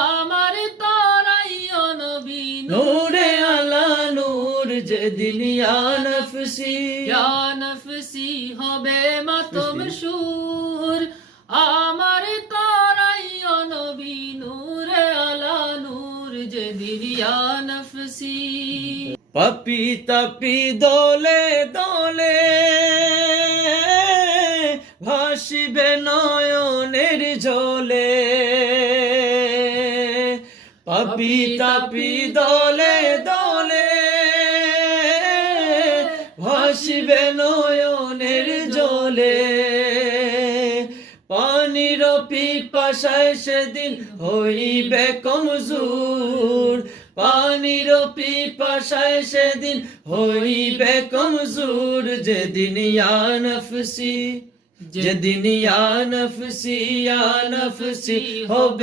আমার তরাই নবী নূরে আলা নূর যেদিন নফসি। ইয়া নফসি হবে মাতম সুর। আমার তরাই নবী নূরে আলা নূর যেদিন ইয়া নফসি। পাপি তাপি দলে দলে ভাসিবে নয়নের জলে পাপি তাপি দলে দলে ভাসিবে নয়নের জলে। পানির পিপাসায় সেদিন হইবে কমজোর। পানির পিপাসায় সেদিন হইবে কমজোর। যেদিন ইয়া নফসি যেদিন ইয়া নফসি ইয়া নফসি হবে